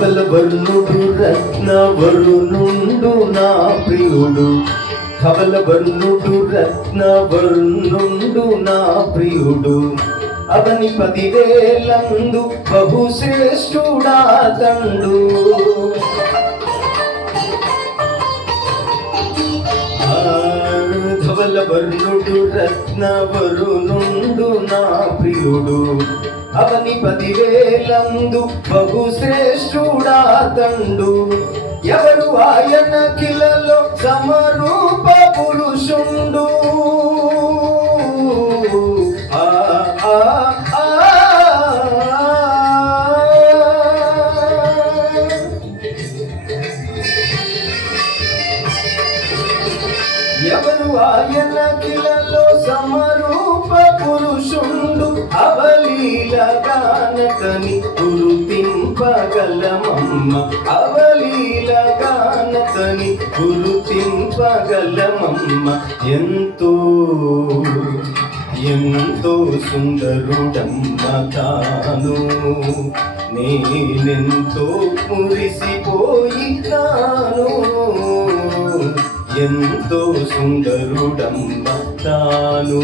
ధవలవర్ణుడు రత్నవరుణుండు నా ప్రియుడు ధవలవర్ణుడు రత్నవర్ణుండు నా ప్రియుడు అవని 10,000 బహుశ్రేష్ఠుడా తండు ధవలవర్ణుడు రత్నవరుణుండు నా ప్రియుడు అవని 10,000 బహుశ్రేష్ఠుడా తండు ఎవరు ఆయన కిలలో సమరూప పురుషుండు ఎవరు ఆయన కిలలో సమరూప పురుషుండు అవలీలగానతని గురుతింపగలమమ్మ అవలీలగానతని గురుతింపగలమమ్మ ఎంతో ఎంతో సుందరుడమ్మ తాను నేనెంతో మురిసిపోయినాను ఎంతో సుందరుడమ్మ తాను